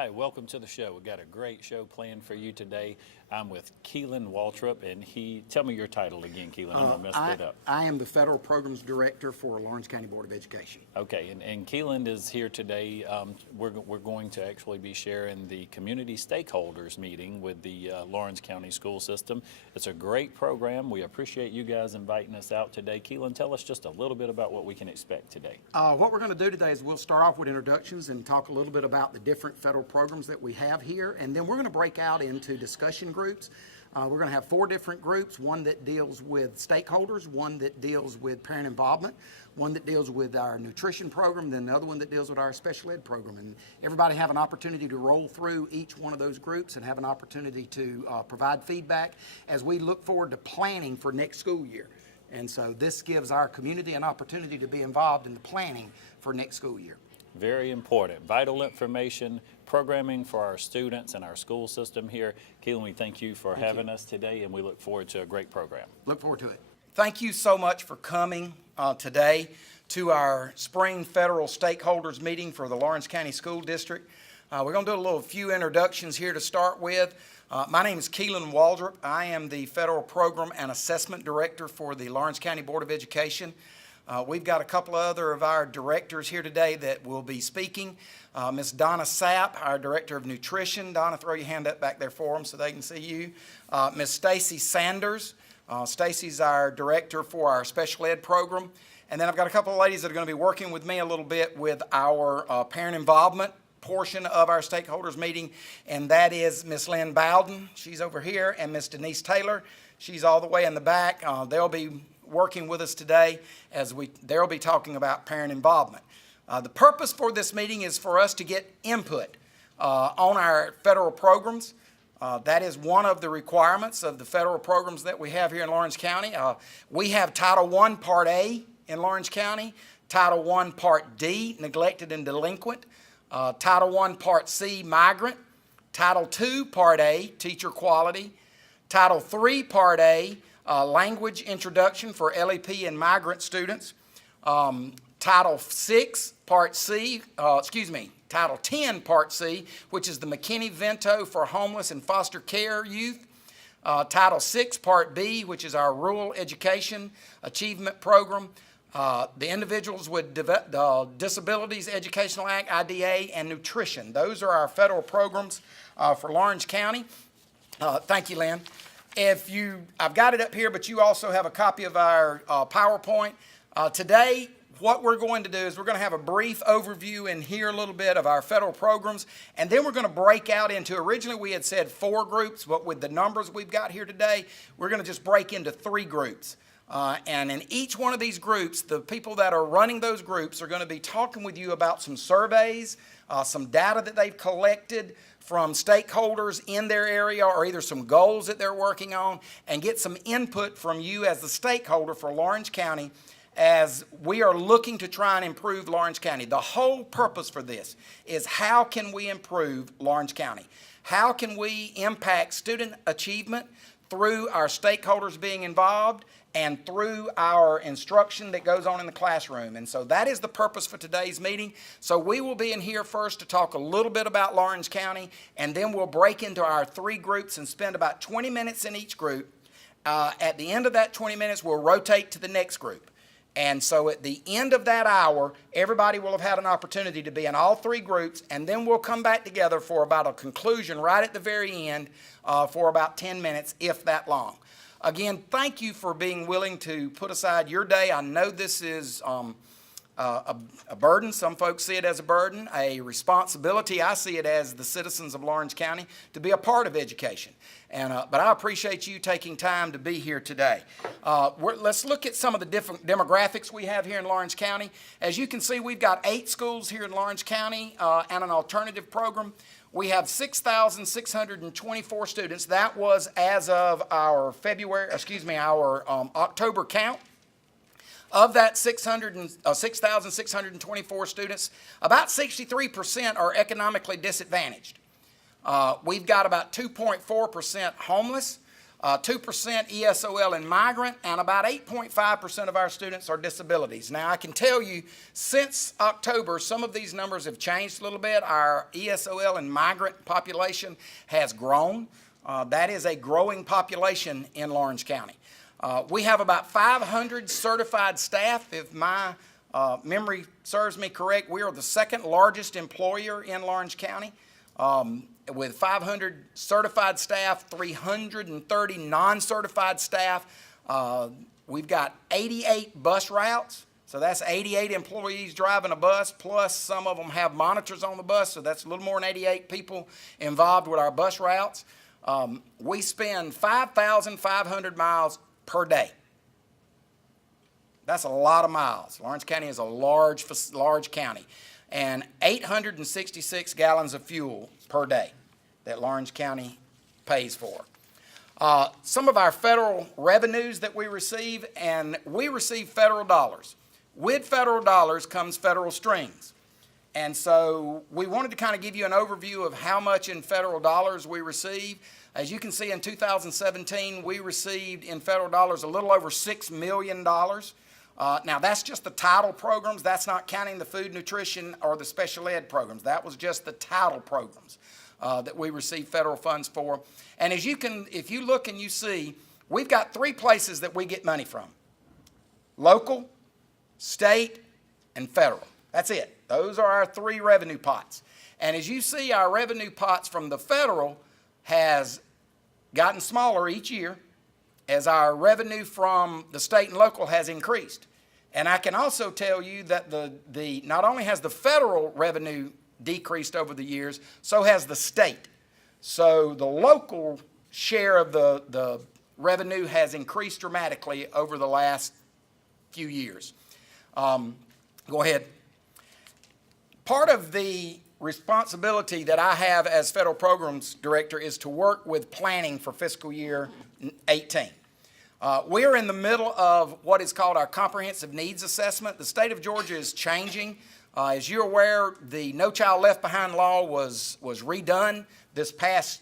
Hi, welcome to the show. We've got a great show planned for you today. I'm with Keelan Waltrip, and tell me your title again, Keelan. I'm going to mess it up. I am the Federal Programs Director for Lawrence County Board of Education. Okay, and Keelan is here today. We're going to actually be sharing the community stakeholders meeting with the Lawrence County school system. It's a great program. We appreciate you guys inviting us out today. Keelan, tell us just a little bit about what we can expect today. What we're going to do today is we'll start off with introductions and talk a little bit about the different federal programs that we have here, and then we're going to break out into discussion groups. We're going to have 4 different groups, one that deals with stakeholders, one that deals with parent involvement, one that deals with our nutrition program, then another one that deals with our special ed program. And everybody have an opportunity to roll through each one of those groups and have an opportunity to provide feedback as we look forward to planning for next school year. And so this gives our community an opportunity to be involved in the planning for next school year. Very important. Vital information, programming for our students and our school system here. Keelan, we thank you for having us today, and we look forward to a great program. Look forward to it. Thank you so much for coming today to our spring federal stakeholders meeting for the Lawrence County School District. We're going to do a few introductions here to start with. My name is Keelan Waltrip. I am the Federal Program and Assessment Director for the Lawrence County Board of Education. We've got a couple of other of our directors here today that will be speaking. Ms. Donna Sapp, our Director of Nutrition. Donna, throw your hand up back there for them so they can see you. Ms. Stacy Sanders. Stacy's our Director for our Special Ed program. And then I've got a couple of ladies that are going to be working with me a little bit with our parent involvement portion of our stakeholders meeting, and that is Ms. Lynn Bowden. She's over here, and Ms. Denise Taylor. She's all the way in the back. They'll be working with us today as they'll be talking about parent involvement. The purpose for this meeting is for us to get input on our federal programs. That is one of the requirements of the federal programs that we have here in Lawrence County. We have Title I Part A in Lawrence County, Title I Part D, Neglected and Delinquent, Title I Part C, Migrant, Title II Part A, Teacher Quality, Title III Part A, Language Introduction for LEP and migrant students, Title VI Part C, Title 10 Part C, which is the McKinney-Vento for homeless and foster care youth, Title VI Part B, which is our Rural Education Achievement Program, the Individuals with Disabilities Educational Act, IDA, and Nutrition. Those are our federal programs for Lawrence County. Thank you, Lynn. I've got it up here, but you also have a copy of our PowerPoint. Today, what we're going to do is we're going to have a brief overview and hear a little bit of our federal programs, and then we're going to break out into, originally we had said 4 groups, but with the numbers we've got here today, we're going to just break into 3 groups. And in each one of these groups, the people that are running those groups are going to be talking with you about some surveys, some data that they've collected from stakeholders in their area, or either some goals that they're working on, and get some input from you as the stakeholder for Lawrence County as we are looking to try and improve Lawrence County. The whole purpose for this is how can we improve Lawrence County? How can we impact student achievement through our stakeholders being involved and through our instruction that goes on in the classroom? And so that is the purpose for today's meeting. So we will be in here first to talk a little bit about Lawrence County, and then we'll break into our 3 groups and spend about 20 minutes in each group. At the end of that 20 minutes, we'll rotate to the next group. And so at the end of that hour, everybody will have had an opportunity to be in all 3 groups, and then we'll come back together for about a conclusion right at the very end for about 10 minutes, if that long. Again, thank you for being willing to put aside your day. I know this is a burden. Some folks see it as a burden, a responsibility. I see it as the citizens of Lawrence County to be a part of education. But I appreciate you taking time to be here today. Let's look at some of the different demographics we have here in Lawrence County. As you can see, we've got 8 schools here in Lawrence County and an alternative program. We have 6,624 students. That was as of our October count. Of that 6,624 students, about 63% are economically disadvantaged. We've got about 2.4% homeless. 2% ESOL and migrant, and about 8.5% of our students are disabilities. Now, I can tell you, since October, some of these numbers have changed a little bit. Our ESOL and migrant population has grown. That is a growing population in Lawrence County. We have about 500 certified staff. If my memory serves me correct, we are the second largest employer in Lawrence County. With 500 certified staff, 330 non-certified staff. We've got 88 bus routes, so that's 88 employees driving a bus, plus some of them have monitors on the bus, so that's a little more than 88 people involved with our bus routes. We spend 5,500 miles per day. That's a lot of miles. Lawrence County is a large county, and 866 gallons of fuel per day that Lawrence County pays for. Some of our federal revenues that we receive, and we receive federal dollars. With federal dollars comes federal strings. And so we wanted to kind of give you an overview of how much in federal dollars we receive. As you can see, in 2017, we received in federal dollars a little over $6 million. Now, that's just the title programs. That's not counting the food, nutrition, or the special ed programs. That was just the title programs that we receive federal funds for. And as you can, if you look and you see, we've got three places that we get money from: local, state, and federal. That's it. Those are our three revenue pots. And as you see, our revenue pots from the federal has gotten smaller each year as our revenue from the state and local has increased. And I can also tell you that not only has the federal revenue decreased over the years, so has the state. So the local share of the revenue has increased dramatically over the last few years. Go ahead. Part of the responsibility that I have as federal programs director is to work with planning for fiscal year 18. We are in the middle of what is called our comprehensive needs assessment. The state of Georgia is changing. As you're aware, the No Child Left Behind law was redone. This past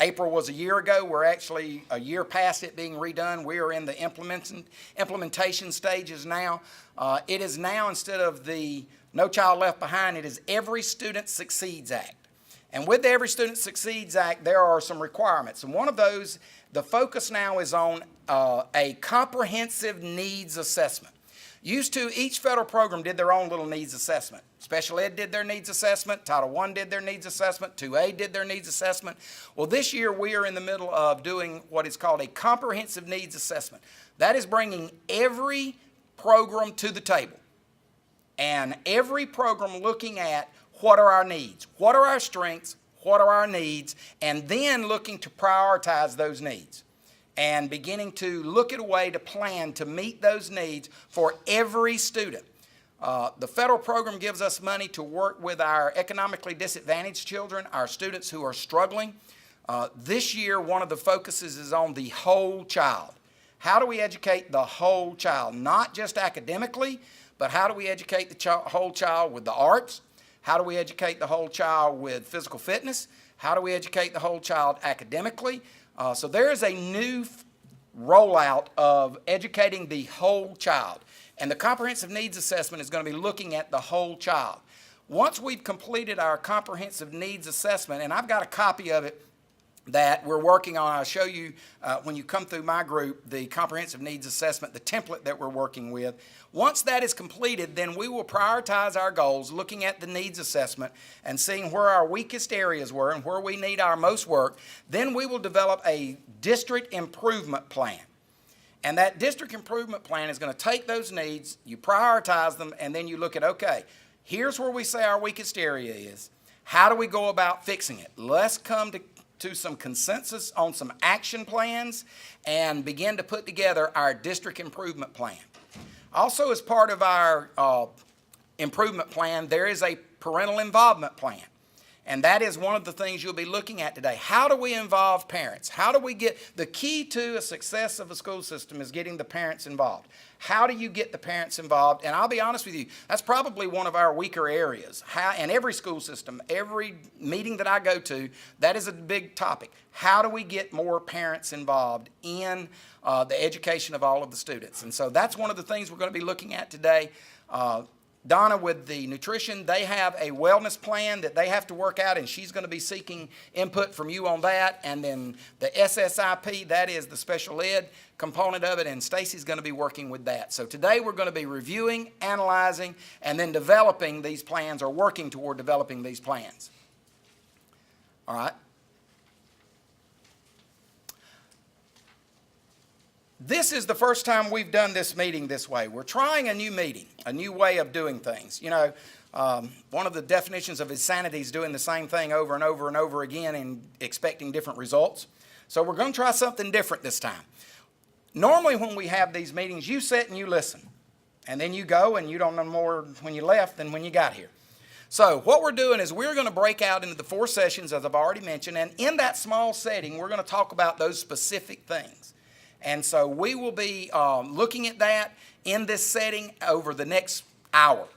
April was a year ago. We're actually a year past it being redone. We are in the implementation stages now. It is now, instead of the No Child Left Behind, it is Every Student Succeeds Act. And with the Every Student Succeeds Act, there are some requirements. And one of those, the focus now is on a comprehensive needs assessment. Used to, each federal program did their own little needs assessment. Special Ed did their needs assessment. Title I did their needs assessment. 2A did their needs assessment. Well, this year we are in the middle of doing what is called a comprehensive needs assessment. That is bringing every program to the table, and every program looking at what are our needs, what are our strengths, what are our needs, and then looking to prioritize those needs and beginning to look at a way to plan to meet those needs for every student. The federal program gives us money to work with our economically disadvantaged children, our students who are struggling. This year, one of the focuses is on the whole child. How do we educate the whole child? Not just academically, but how do we educate the whole child with the arts? How do we educate the whole child with physical fitness? How do we educate the whole child academically? So there is a new rollout of educating the whole child. And the comprehensive needs assessment is going to be looking at the whole child. Once we've completed our comprehensive needs assessment, and I've got a copy of it that we're working on. I'll show you when you come through my group the comprehensive needs assessment, the template that we're working with. Once that is completed, then we will prioritize our goals, looking at the needs assessment and seeing where our weakest areas were and where we need our most work. Then we will develop a district improvement plan. And that district improvement plan is going to take those needs, you prioritize them, and then you look at, okay, here's where we say our weakest area is. How do we go about fixing it? Let's come to some consensus on some action plans and begin to put together our district improvement plan. Also, as part of our improvement plan, there is a parental involvement plan. And that is one of the things you'll be looking at today. How do we involve parents? How do we get, the key to a success of a school system is getting the parents involved. How do you get the parents involved? And I'll be honest with you, that's probably one of our weaker areas. In every school system, every meeting that I go to, that is a big topic. How do we get more parents involved in the education of all of the students? And so that's one of the things we're going to be looking at today. Donna, with the nutrition, they have a wellness plan that they have to work out, and she's going to be seeking input from you on that. And then the SSIP, that is the special ed component of it, and Stacy's going to be working with that. So today we're going to be reviewing, analyzing, and then developing these plans, or working toward developing these plans. All right? This is the first time we've done this meeting this way. We're trying a new meeting, a new way of doing things. You know, one of the definitions of insanity is doing the same thing over and over and over again and expecting different results. So we're going to try something different this time. Normally when we have these meetings, you sit and you listen. And then you go and you don't know more when you left than when you got here. So what we're doing is we're going to break out into the 4 sessions, as I've already mentioned. And in that small setting, we're going to talk about those specific things. And so we will be looking at that in this setting over the next hour.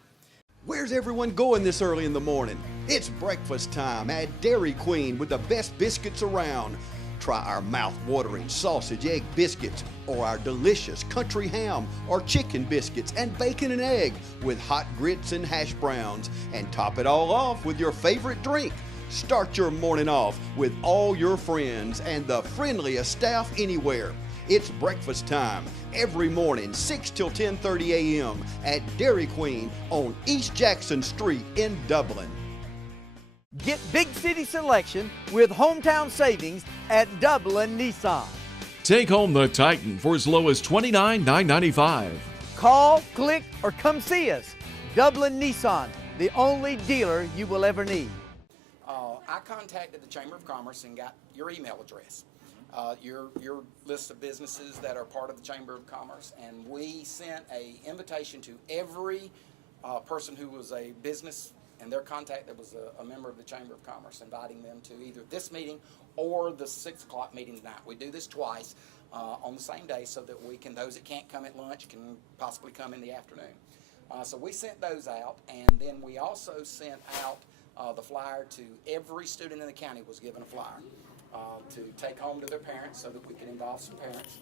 Where's everyone going this early in the morning? It's breakfast time at Dairy Queen with the best biscuits around. Try our mouth-watering sausage egg biscuits, or our delicious country ham or chicken biscuits and bacon and egg with hot grits and hash browns. And top it all off with your favorite drink. Start your morning off with all your friends and the friendliest staff anywhere. It's breakfast time every morning, 6 till 10:30 a.m. at Dairy Queen on East Jackson Street in Dublin. Get big city selection with hometown savings at Dublin Nissan. Take home the Titan for as low as $29,995. Call, click, or come see us. Dublin Nissan, the only dealer you will ever need. I contacted the Chamber of Commerce and got your email address. Your list of businesses that are part of the Chamber of Commerce, and we sent an invitation to every person who was a business and their contact that was a member of the Chamber of Commerce, inviting them to either this meeting or the 6 o'clock meeting tonight. We do this twice on the same day so that those that can't come at lunch can possibly come in the afternoon. So we sent those out, and then we also sent out the flyer to every student in the county. Was given a flyer to take home to their parents so that we can involve some parents.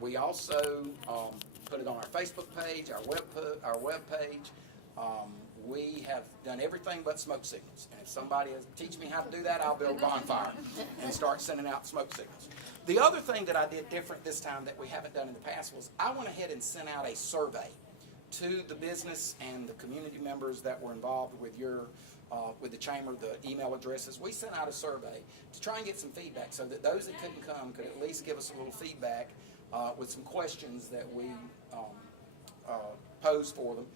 We also put it on our Facebook page, our web page. We have done everything but smoke signals. And if somebody teach me how to do that, I'll build a bonfire and start sending out smoke signals. The other thing that I did different this time that we haven't done in the past was I went ahead and sent out a survey to the business and the community members that were involved with with the chamber, the email addresses. We sent out a survey to try and get some feedback so that those that couldn't come could at least give us a little feedback with some questions that we posed for them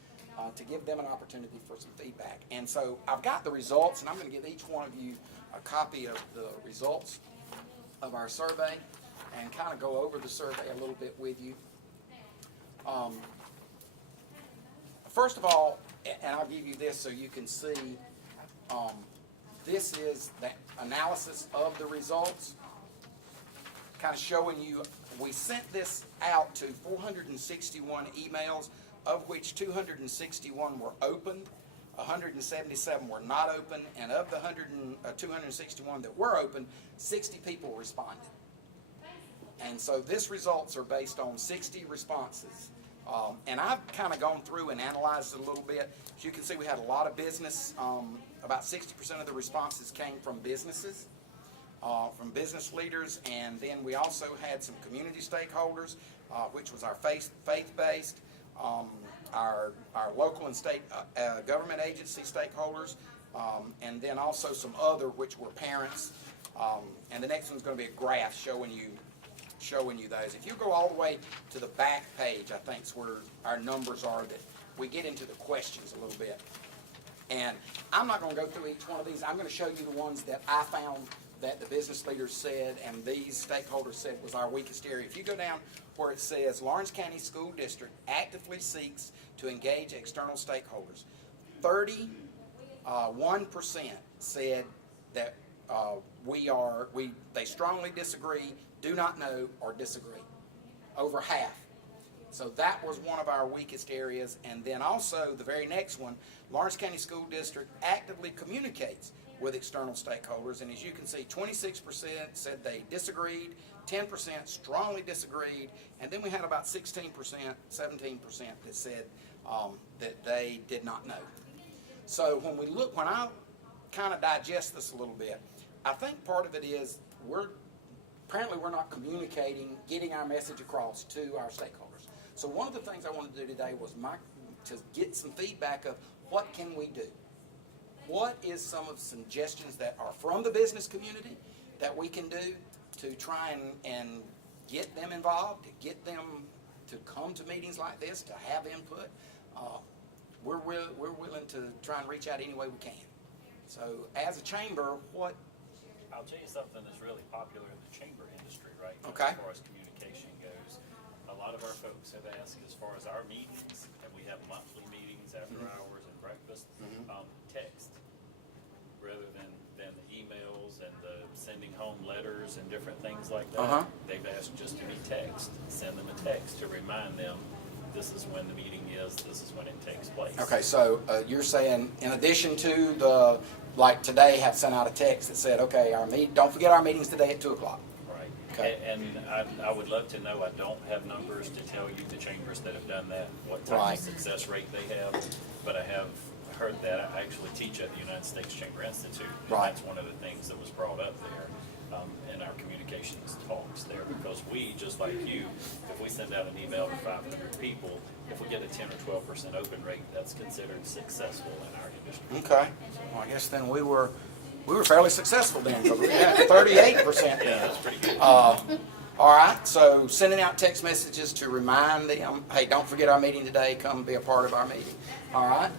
to give them an opportunity for some feedback. And so I've got the results, and I'm going to give each one of you a copy of the results of our survey and kind of go over the survey a little bit with you. First of all, and I'll give you this so you can see, this is the analysis of the results, kind of showing you, we sent this out to 461 emails, of which 261 were opened, 177 were not open, and of the 261 that were open, 60 people responded. And so these results are based on 60 responses. And I've kind of gone through and analyzed it a little bit. As you can see, we had a lot of business. About 60% of the responses came from businesses, from business leaders, and then we also had some community stakeholders, which was our faith-based, our local and state government agency stakeholders, and then also some other, which were parents. And the next one's going to be a graph showing you those. If you go all the way to the back page, I think is where our numbers are, that we get into the questions a little bit. And I'm not going to go through each one of these. I'm going to show you the ones that I found that the business leaders said and these stakeholders said was our weakest area. If you go down where it says Lawrence County School District actively seeks to engage external stakeholders, 30 1% said that they strongly disagree, do not know, or disagree. Over half. So that was one of our weakest areas. And then also the very next one, Lawrence County School District actively communicates with external stakeholders. And as you can see, 26% said they disagreed, 10% strongly disagreed, and then we had about 16%, 17% that said that they did not know. So when I kind of digest this a little bit, I think part of it is apparently we're not communicating, getting our message across to our stakeholders. So one of the things I wanted to do today was to get some feedback of what can we do? What is some of the suggestions that are from the business community that we can do to try and get them involved, to get them to come to meetings like this, to have input? We're willing to try and reach out any way we can. So as a chamber, I'll tell you something that's really popular in the chamber industry right now, Okay. as far as communication goes. A lot of our folks have asked, as far as our meetings, and we have monthly meetings after hours and breakfast, text rather than the emails and the sending home letters and different things like that. They've asked just to be text. Send them a text to remind them this is when the meeting is, this is when it takes place. Okay, so you're saying in addition to like today, have sent out a text that said, okay, don't forget our meeting's today at 2 o'clock. Right. Okay. And I would love to know, I don't have numbers to tell you the chambers that have done that, what type Right. of success rate they have, but I have heard that. I actually teach at the United States Chamber Institute. And Right. that's one of the things that was brought up there in our communications talks there, because we, just like you, if we send out an email to 500 people, if we get a 10 or 12% open rate, that's considered successful in our industry. Okay. Well, I guess then we were fairly successful then, because we had 38%. Yeah, that's pretty good. All right, so sending out text messages to remind them, hey, don't forget our meeting today, come be a part of our meeting. All right.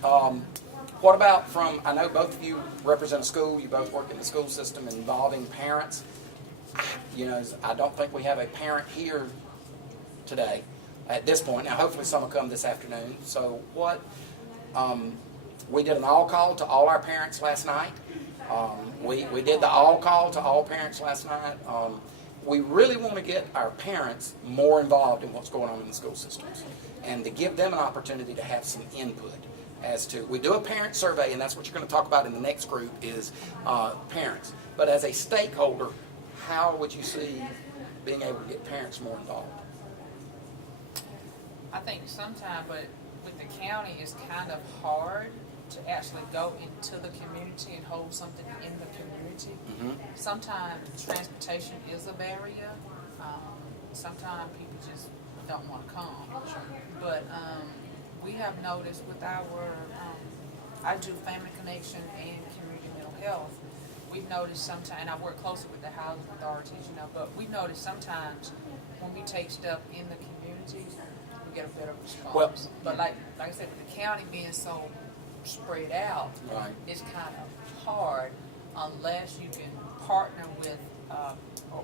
What about I know both of you represent a school, you both work in the school system involving parents. I don't think we have a parent here today at this point. Now, hopefully some will come this afternoon. So we did an all-call to all our parents last night. We did the all-call to all parents last night. We really want to get our parents more involved in what's going on in the school systems and to give them an opportunity to have some input we do a parent survey, and that's what you're going to talk about in the next group is parents. But as a stakeholder, how would you see being able to get parents more involved? I think sometimes, but with the county, it's kind of hard to actually go into the community and hold something in the community. Sometimes transportation is a barrier. Sometimes people just don't want to come. But we have noticed with I do family connection and community mental health. We've noticed sometimes, and I work closely with the housing authorities, but we've noticed sometimes when we take stuff in the communities, we get a better response. Well, but like I said, with the county being so spread out, Right. it's kind of hard unless you can partner with an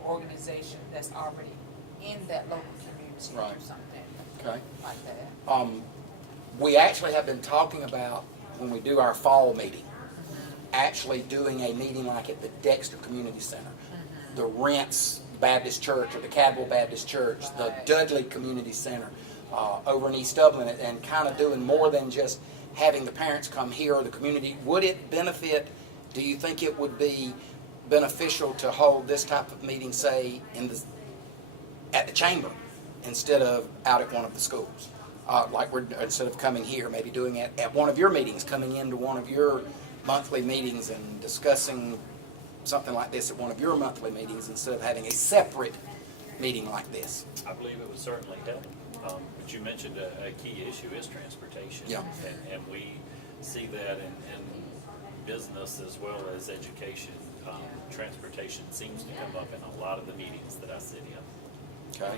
organization that's already in that local community Right. or something Okay. like that. We actually have been talking about, when we do our fall meeting, actually doing a meeting like at the Dexter Community Center, the Rents Baptist Church or the Cadwell Baptist Church, the Dudley Community Center over in East Dublin, and kind of doing more than just having the parents come here or the community. Would it benefit, do you think it would be beneficial to hold this type of meeting, say, at the chamber instead of out at one of the schools? Instead of coming here, maybe doing it at one of your meetings, coming into one of your monthly meetings and discussing something like this at one of your monthly meetings instead of having a separate meeting like this. I believe it would certainly help. But you mentioned a key issue is transportation. Yeah. And we see that in business as well as education. Transportation seems to come up in a lot of the meetings that I sit in. Okay.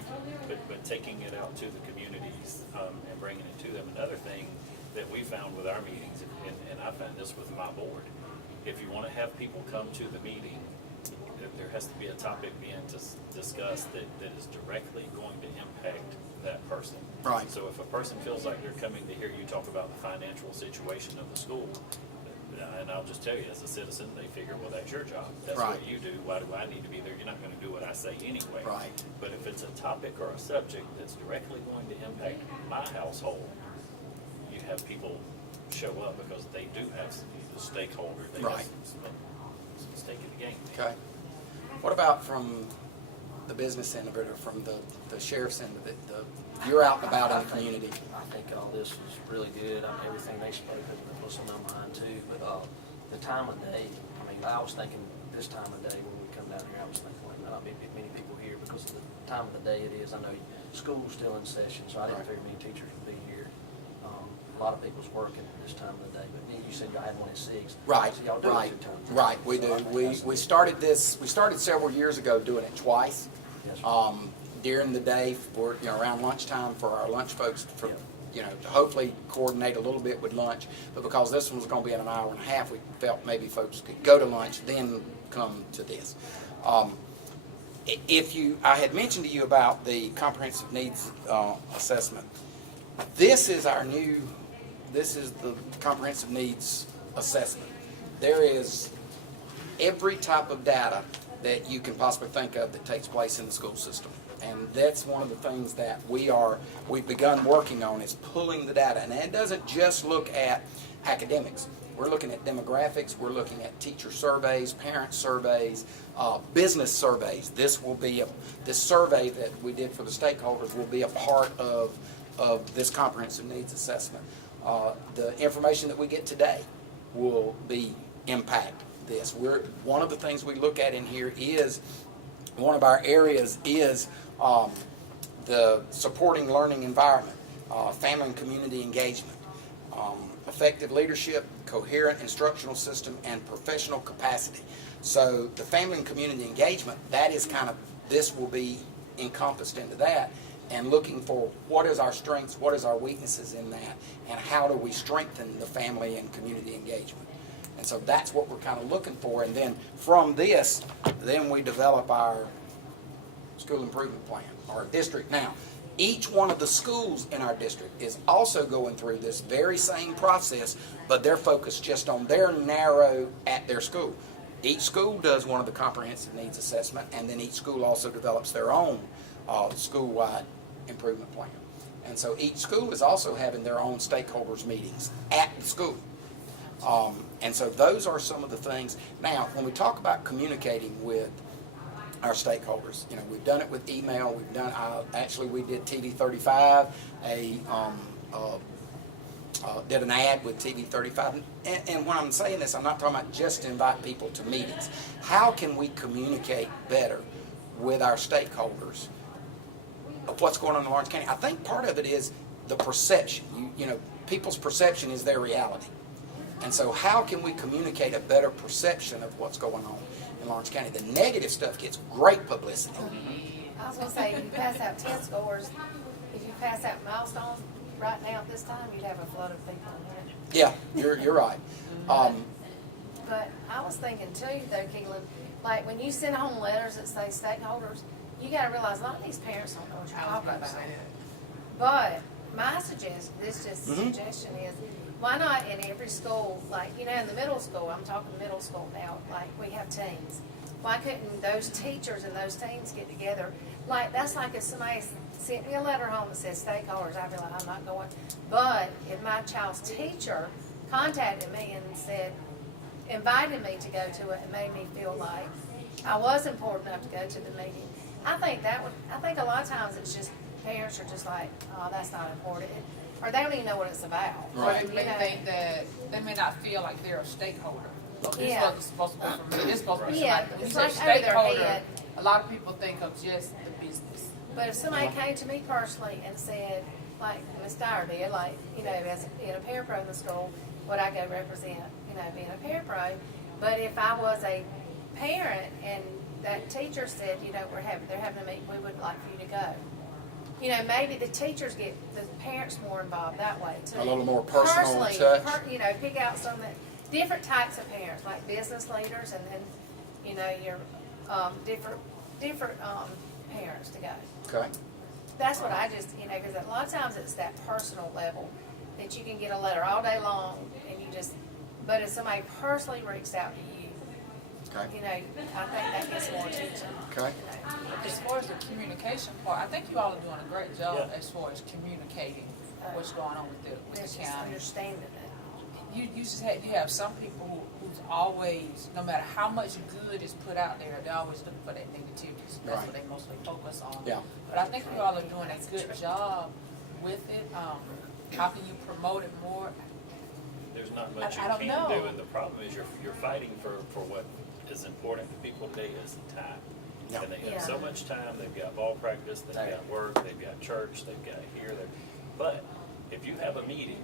But taking it out to the communities and bringing it to them. Another thing that we found with our meetings, and I found this with my board, if you want to have people come to the meeting, there has to be a topic being discussed that is directly going to impact that person. Right. So if a person feels like they're coming to hear you talk about the financial situation of the school, And I'll just tell you, as a citizen, they figure, well, that's your job. That's Right. what you do. Why do I need to be there? You're not going to do what I say anyway. Right. But if it's a topic or a subject that's directly going to impact my household, you have people show up because they do have the stakeholder. They Right. have some stake in the game. Okay. What about from the business end of it, or from the sheriff's end of it? You're out and about in the community. I think all this was really good. I mean, everything they spoke of was on my mind too. But the time of day, I mean, I was thinking this time of day when we come down here, I was thinking like not many people here because of the time of the day it is. I know school's still in session, so I didn't Right. figure many teachers would be here. A lot of people's working this time of the day, but you said y'all had one at 6. Right, So y'all do right, it 2 times. right, we So do. I think We that's- started this, we started several years ago doing it twice. Yes, sir. During the day for, around lunchtime for our lunch folks, for, Yeah. to hopefully coordinate a little bit with lunch. But because this one was gonna be in an hour and a half, we felt maybe folks could go to lunch, then come to this. I had mentioned to you about the comprehensive needs assessment. This is the comprehensive needs assessment. There is every type of data that you can possibly think of that takes place in the school system. And that's one of the things that we've begun working on, is pulling the data. And it doesn't just look at academics. We're looking at demographics, we're looking at teacher surveys, parent surveys, business surveys. This survey that we did for the stakeholders will be a part of this comprehensive needs assessment. The information that we get today will impact this. One of the things we look at in here is, one of our areas is the supporting learning environment, family and community engagement, effective leadership, coherent instructional system, and professional capacity. So the family and community engagement, this will be encompassed into that, and looking for what is our strengths, what is our weaknesses in that, and how do we strengthen the family and community engagement. And so that's what we're kind of looking for. And then from this, then we develop our school improvement plan, our district. Now, each one of the schools in our district is also going through this very same process, but they're focused just on their narrow at their school. Each school does one of the comprehensive needs assessment, and then each school also develops their own school-wide improvement plan. And so each school is also having their own stakeholders meetings at the school. And so those are some of the things. Now, when we talk about communicating with our stakeholders, we've done it with email. We did TV 35. Did an ad with TV 35. And when I'm saying this, I'm not talking about just to invite people to meetings. How can we communicate better with our stakeholders of what's going on in Lawrence County? I think part of it is the perception. People's perception is their reality. And so how can we communicate a better perception of what's going on in Lawrence County? The negative stuff gets great publicity. I was gonna say, you pass out test scores, if you pass out milestones right now at this time, you'd have a flood of people in here. Yeah, you're right. But I was thinking too, though, Keelan, like when you send home letters that say stakeholders, you gotta realize a lot of these parents don't know what you're talking about. But my suggestion is, why not in every school, like, in the middle school, I'm talking middle school now, like we have teams. Why couldn't those teachers and those teams get together? Like, that's like if somebody sent me a letter home that says stakeholders, I'd be like, I'm not going. But if my child's teacher contacted me and said, invited me to go to it and made me feel like I was important enough to go to the meeting, I think a lot of times it's just, parents are just like, oh, that's not important. Or they don't even know what it's about. Or they may think that, they may not feel like they're a stakeholder. Yeah. It's supposed to be for me, it's supposed to be Yeah, somebody. When you it's say like over their stakeholder, head. a lot of people think of just the business. But if somebody came to me personally and said, like Ms. Dyer did, like, as being a parapro in the school, would I go represent, being a parapro? But if I was a parent and that teacher said, they're having a meeting, we would like for you to go. Maybe the teachers get the parents more involved that way too. A little more personal Personally, touch. pick out some different types of parents, like business leaders, and then, your different parents to go. Okay. That's what I just, because a lot of times it's that personal level that you can get a letter all day long and you just But if somebody personally reaches out to you, Okay. you know, I think that gets more attention. Okay. As far as the communication part, I think you all are doing a great job Yeah. as far as communicating what's going on with It's the just county. understanding it. You have some people who's always, no matter how much good is put out there, they're always looking for that negativity. So that's Right. what they mostly focus on. Yeah. But I think you all are doing a good job with it. How can you promote it more? There's not much I you don't can know. do, and the problem is you're fighting for what is important to people today is the time. Yeah. And they have Yeah. so much time, they've got ball practice, they've got work, they've got church, they've got here, there. But if you have a meeting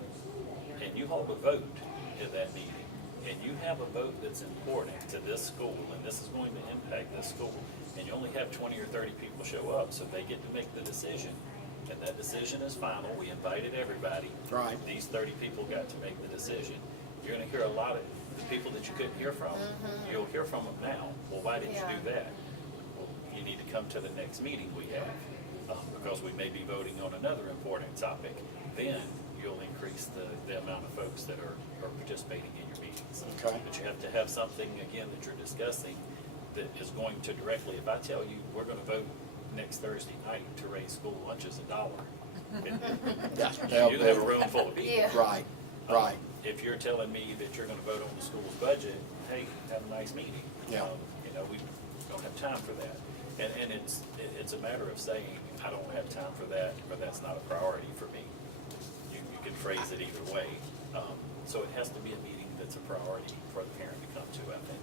and you hold a vote in that meeting, and you have a vote that's important to this school, and this is going to impact this school, and you only have 20 or 30 people show up, so they get to make the decision, and that decision is final, we invited everybody. Right. These 30 people got to make the decision. You're gonna hear a lot of the people that you couldn't hear from, you'll hear from them now. Well, why didn't you Yeah. do that? Well, you need to come to the next meeting we have, because we may be voting on another important topic. Then you'll increase the amount of folks that are participating in your meetings. Okay. But you have to have something, again, that you're discussing that is going to directly, if I tell you, we're gonna vote next Thursday night to raise school lunches $1, you have a room full of people. Yeah. Right, right. If you're telling me that you're gonna vote on the school's budget, hey, have a nice meeting. Yeah. You know, we don't have time for that. And it's a matter of saying, I don't have time for that, or that's not a priority for me. You can phrase it either way. So it has to be a meeting that's a priority for the parent to come to, I think.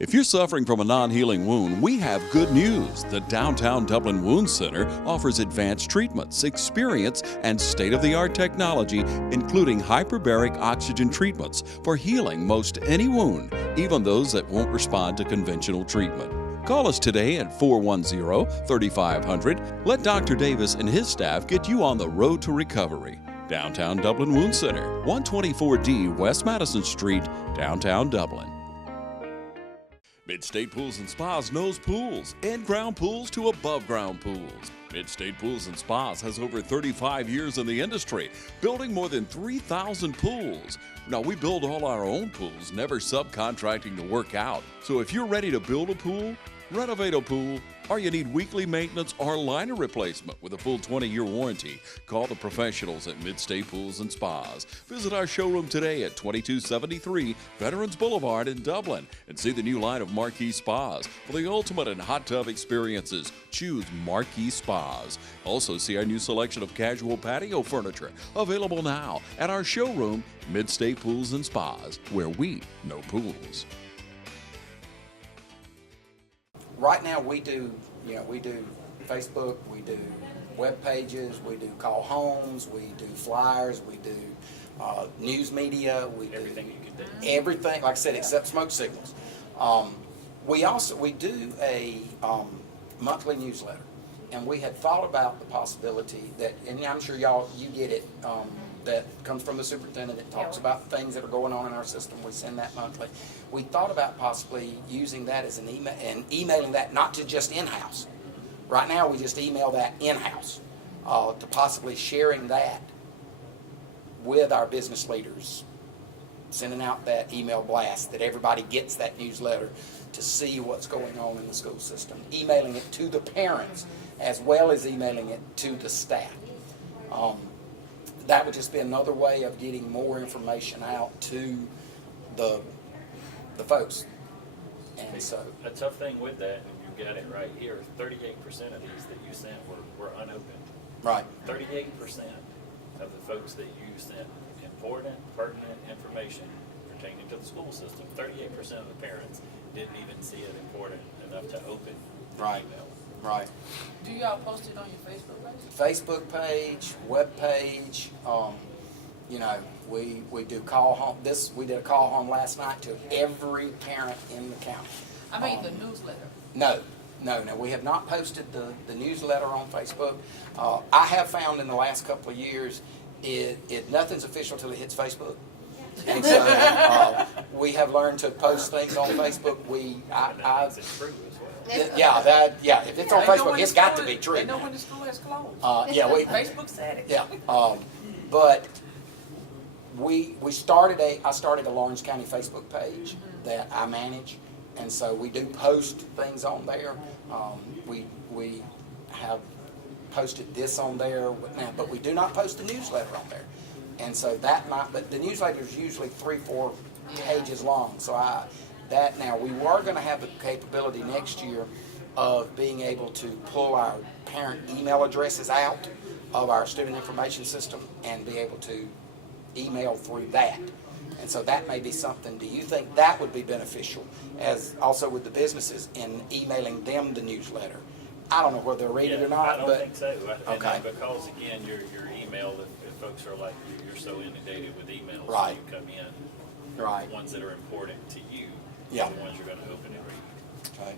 If you're suffering from a non-healing wound, we have good news. The Downtown Dublin Wound Center offers advanced treatments, experience, and state-of-the-art technology, including hyperbaric oxygen treatments for healing most any wound, even those that won't respond to conventional treatment. Call us today at 410-3500. Let Dr. Davis and his staff get you on the road to recovery. Downtown Dublin Wound Center, 124D West Madison Street, downtown Dublin. Mid-State Pools and Spas knows pools, in-ground pools to above-ground pools. Mid-State Pools and Spas has over 35 years in the industry, building more than 3,000 pools. Now, we build all our own pools, never subcontracting the work out. So if you're ready to build a pool, renovate a pool, or you need weekly maintenance or liner replacement with a full 20-year warranty, call the professionals at Mid-State Pools and Spas. Visit our showroom today at 2273 Veterans Boulevard in Dublin and see the new line of Marquee Spas. For the ultimate in hot tub experiences, choose Marquee Spas. Also see our new selection of casual patio furniture available now at our showroom, Mid-State Pools and Spas, where we know pools. Right now, we do Facebook, we do web pages, we do call homes, we do flyers, we do news media, we do Everything you can do. everything, like I said, except smoke signals. We do a monthly newsletter, and we had thought about the possibility that, and I'm sure you get it, that comes from the superintendent that talks about things that are going on in our system. We send that monthly. We thought about possibly using that as an email and emailing that not to just in-house. Right now, we just email that in-house, to possibly sharing that with our business leaders, sending out that email blast that everybody gets that newsletter to see what's going on in the school system, emailing it to the parents as well as emailing it to the staff. That would just be another way of getting more information out to the folks. And so, A tough thing with that, and you got it right here, 38% of these that you sent were unopened. right, 38% of the folks that you sent important, pertinent information pertaining to the school system, 38% of the parents didn't even see it important enough to open the Right. email. right. Do y'all post it on your Facebook page? Facebook page, web page, we do call home. We did a call home last night to every parent in the county. I mean, the newsletter. No, we have not posted the newsletter on Facebook. I have found in the last couple of years, nothing's official till it hits Facebook. And so we have learned to post things on Facebook. And that makes it true as well. If it's on They know Facebook, when it's the got to school be is- true. They know when the school has closed. Facebook said it. Yeah, but I started a Lawrence County Facebook page that I manage, and so we do post things on there. We have posted this on there now, but we do not post the newsletter on there. And so but the newsletter is usually 3-4 pages long. So now we were going to have the capability next year of being able to pull our parent email addresses out of our student information system and be able to email through that. And so that may be something. Do you think that would be beneficial, as also with the businesses, in emailing them the newsletter? I don't know whether they'll read it or not, I don't but think so. okay. And because again, your email, if folks are like you're so inundated with emails, Right. when you come in, right. the ones that are important to you, Yeah. are the ones you're going to open and read. Okay.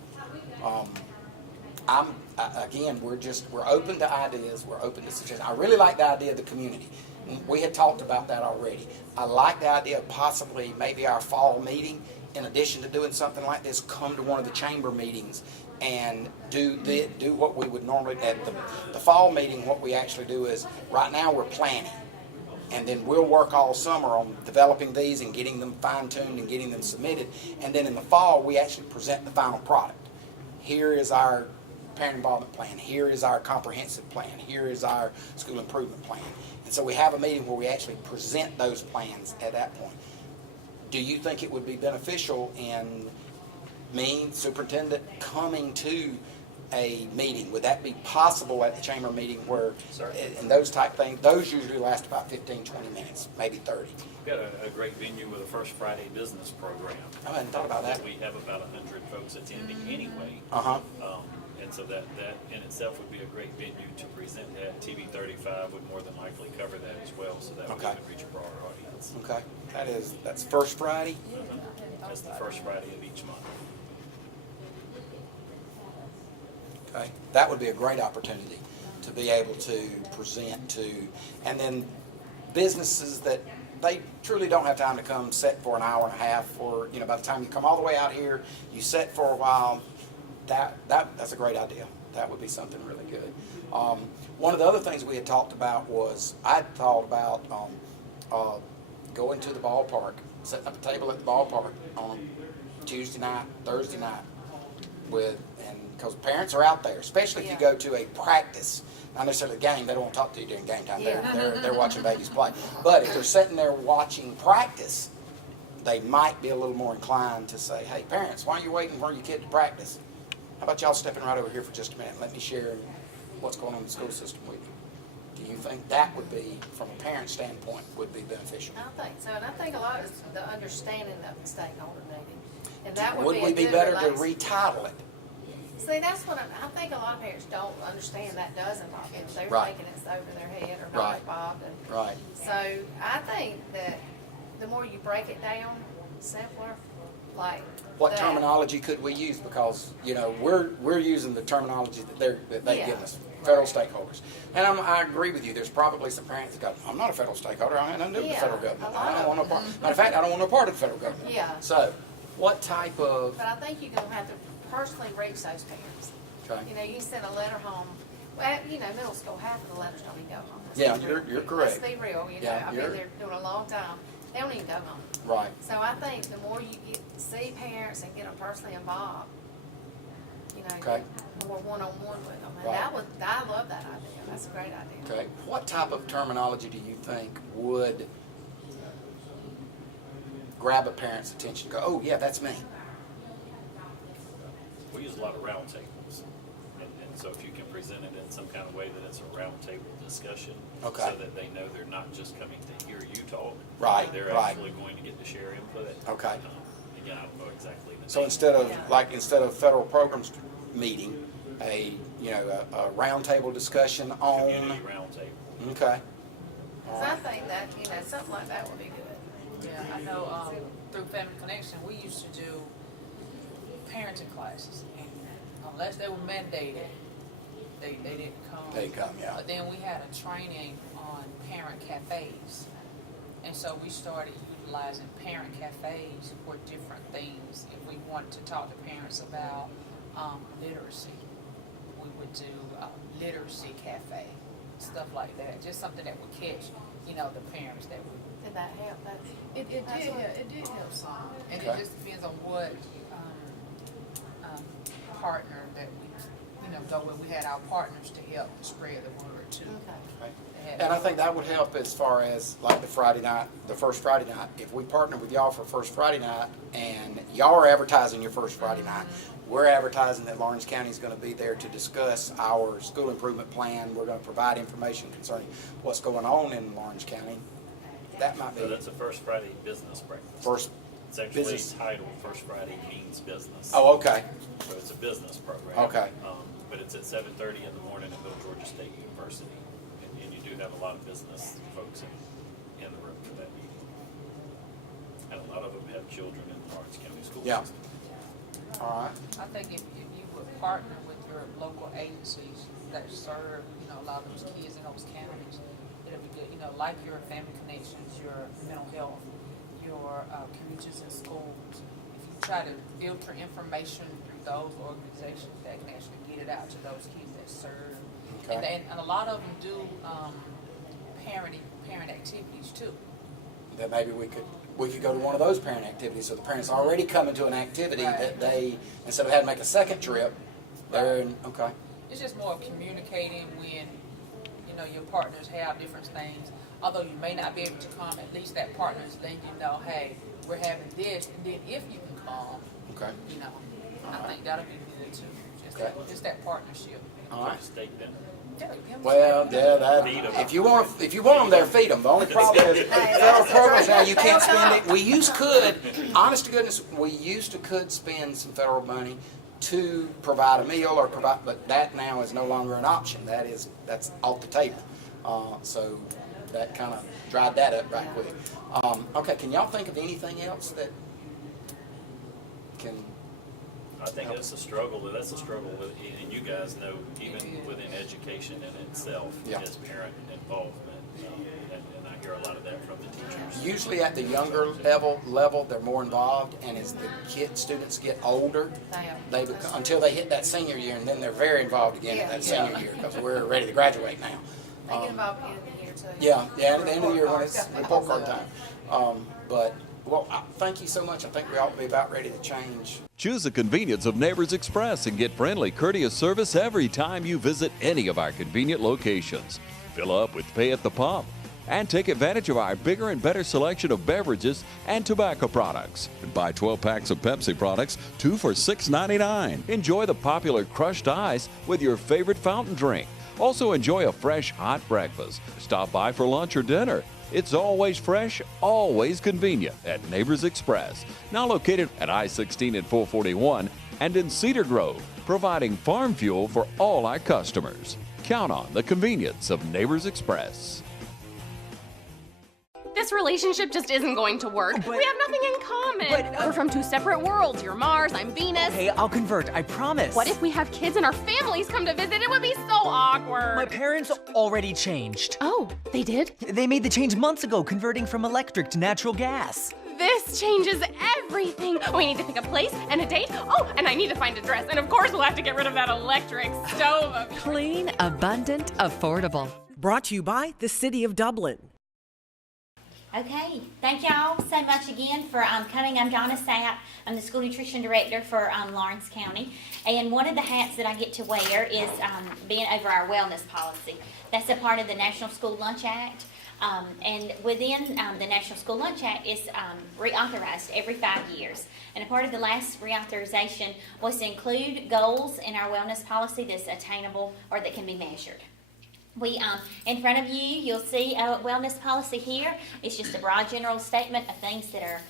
Again, we're open to ideas. We're open to suggestions. I really like the idea of the community. We had talked about that already. I like the idea of possibly maybe our fall meeting, in addition to doing something like this, come to one of the chamber meetings and do what we would normally at the fall meeting. What we actually do is right now we're planning, and then we'll work all summer on developing these and getting them fine-tuned and getting them submitted. And then in the fall we actually present the final product. Here is our parent involvement plan. Here is our comprehensive plan. Here is our school improvement plan. And so we have a meeting where we actually present those plans at that point. Do you think it would be beneficial in me, superintendent, coming to a meeting? Would that be possible at the chamber meeting where, and those type things, those usually last about 15, 20 minutes, maybe 30. We've got a great venue with a First Friday business program. I hadn't thought about that. We have about 100 folks attending anyway. Uh-huh. And so that in itself would be a great venue to present that. TV 35 would more than likely cover that as well, so that Okay. would reach a broader audience. Okay. That's first Friday? That's the first Friday of each month. Okay. That would be a great opportunity to be able to present to, and then businesses that they truly don't have time to come sit for an hour and a half, or, by the time you come all the way out here, you sit for a while. That's a great idea. That would be something really good. One of the other things we had talked about was I'd thought about going to the ballpark, setting up a table at the ballpark on Tuesday night, Thursday night, because parents are out there, especially if you go to a practice, not necessarily a game. They don't want to talk to you during game time. They're watching babies play. But if they're sitting there watching practice, they might be a little more inclined to say, "Hey, parents, why are you waiting for your kid to practice? How about y'all stepping right over here for just a minute? Let me share what's going on in the school system with you." Do you think that would be, from a parent standpoint, would be beneficial? I think so, and I think a lot is the understanding of the stakeholder meeting. And that would Would be we a be good better to relaxing- retitle it? See, that's what I think a lot of parents don't understand that does involve them. They're Right. thinking it's over their head or Right. not involved. And Right. so I think that the more you break it down, simpler, like What that. terminology could we use? Because, we're using the terminology that they Yeah. give us, federal stakeholders. And I agree with you. There's probably some parents that go, "I'm not a federal stakeholder. I have nothing to do with the Yeah, federal a government. lot I don't of want no them. part." Matter of fact, I don't want no part of the federal government. Yeah. So, what type of, But I think you're gonna have to personally reach those parents. okay. You send a letter home. Well, middle school, half of the letters don't even go home. Let's Yeah, be you're real. correct. Let's be real, Yeah, I've been there doing a long time. They don't even go home. Right. So I think the more you see parents and get them personally involved, Okay. more one-on-one with them. And Right. I love that idea. That's a great idea. Okay. What type of terminology do you think would grab a parent's attention? Go, "Oh, yeah, that's me." We use a lot of roundtables, and so if you can present it in some kind of way that it's a roundtable discussion, Okay. so that they know they're not just coming to hear you talk, Right, they're right. actually going to get to share input. Okay. Again, I don't know exactly the So name. instead of federal programs meeting, a roundtable discussion on, Community roundtable. okay. Because I think that, something like that would be good. Yeah, I know, through Family Connection, we used to do parenting classes. And unless they were mandated, they didn't come. They come, yeah. But then we had a training on parent cafes. And so we started utilizing parent cafes for different things. If we wanted to talk to parents about literacy, we would do a literacy cafe, stuff like that. Just something that would catch, the parents that Did that help? That's, It did, That's what- it did help some, and Okay. it just depends on what, partner that we, go with. We had our partners to help spread the word too. okay. They had- And I think that would help as far as like the Friday night, the first Friday night. If we partner with y'all for first Friday night and y'all are advertising your first Friday night, we're advertising that Lawrence County is going to be there to discuss our school improvement plan. We're going to provide information concerning what's going on in Lawrence County. That might So be that's a First Friday business breakfast. first. It's actually business. titled First Friday Means Business. Oh, okay. So it's a business program. Okay. But it's at 7:30 in the morning at Middle Georgia State University. And you do have a lot of business folks in the room for that meeting. And a lot of them have children in the Lawrence County School Yeah. System. All right. I think if you would partner with your local agencies that serve, a lot of those kids in those counties, it'll be good, like your Family Connections, your mental health, your communities and schools. If you try to filter information through those organizations, that can actually get it out to those kids that serve. Okay. And a lot of them do parent activities too. That maybe we could go to one of those parent activities. So the parents already coming to an activity Right. that they, instead of having to make a second trip, they're in, okay. It's just more of communicating when, your partners have different things. Although you may not be able to come, at least that partner is letting you know, hey, we're having this, and then if you can come, Okay. I think that'll be good too. Okay. Just that partnership. All right. Steak dinner. Yeah, give 'em Well, yeah, Feed 'em. that, if you want them there, feed them. The only problem is federal programs now, you can't spend it. We honest to goodness, we could spend some federal money to provide a meal or but that now is no longer an option. That's off the table. So that kind of dried that up right quick. Okay, can y'all think of anything else that can? I think that's a struggle. That's a struggle with, and you guys know, even within education in itself, Yeah. is parent involvement. And I hear a lot of that from the teachers. Usually at the younger level, they're more involved, and as the students get older, they become, until they hit that senior year, and then they're very involved again in that senior year because we're ready to graduate now. They get involved at the end of the year too. Yeah, at the end of the year when it's report card time. Thank you so much. I think we ought to be about ready to change. Choose the convenience of Neighbors Express and get friendly, courteous service every time you visit any of our convenient locations. Fill up with pay at the pump and take advantage of our bigger and better selection of beverages and tobacco products. And buy 12 packs of Pepsi products, 2 for $6.99. Enjoy the popular crushed ice with your favorite fountain drink. Also enjoy a fresh, hot breakfast. Stop by for lunch or dinner. It's always fresh, always convenient at Neighbors Express. Now located at I-16 and 441 and in Cedar Grove, providing farm fuel for all our customers. Count on the convenience of Neighbors Express. This relationship just isn't going to work. We have nothing in common. We're from 2 separate worlds. You're Mars, I'm Venus. Hey, I'll convert, I promise. What if we have kids and our families come to visit? It would be so awkward. My parents already changed. Oh, they did? They made the change months ago, converting from electric to natural gas. This changes everything. We need to pick a place and a date. Oh, and I need to find a dress. And of course, we'll have to get rid of that electric stove. Clean, abundant, affordable. Brought to you by the City of Dublin. Okay, thank y'all so much again for coming. I'm Donna Sapp. I'm the school nutrition director for Lawrence County. And one of the hats that I get to wear is being over our wellness policy. That's a part of the National School Lunch Act. And within the National School Lunch Act is reauthorized every 5 years. And a part of the last reauthorization was to include goals in our wellness policy that's attainable or that can be measured. We, in front of you, you'll see a wellness policy here. It's just a broad general statement of things that are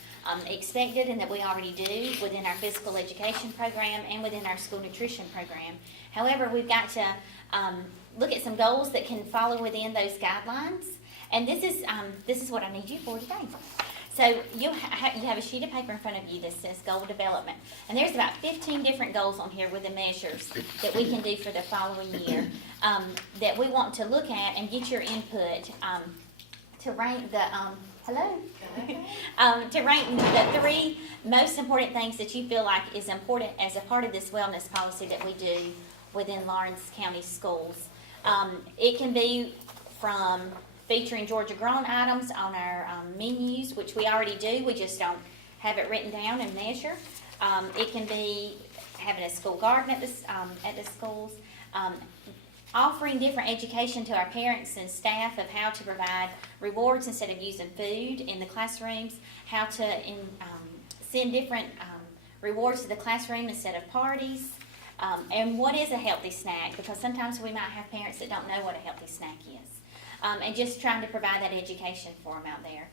expected and that we already do within our physical education program and within our school nutrition program. However, we've got to look at some goals that can follow within those guidelines. And this is what I need you for today. So you have a sheet of paper in front of you that says goal development. And there's about 15 different goals on here with the measures that we can do for the following year that we want to look at and get your input to rank the, to rank the 3 most important things that you feel like is important as a part of this wellness policy that we do within Lawrence County schools. It can be from featuring Georgia grown items on our menus, which we already do. We just don't have it written down and measure. It can be having a school garden at the schools, offering different education to our parents and staff of how to provide rewards instead of using food in the classrooms, how to send different rewards to the classroom instead of parties, and what is a healthy snack, because sometimes we might have parents that don't know what a healthy snack is, and just trying to provide that education for them out there.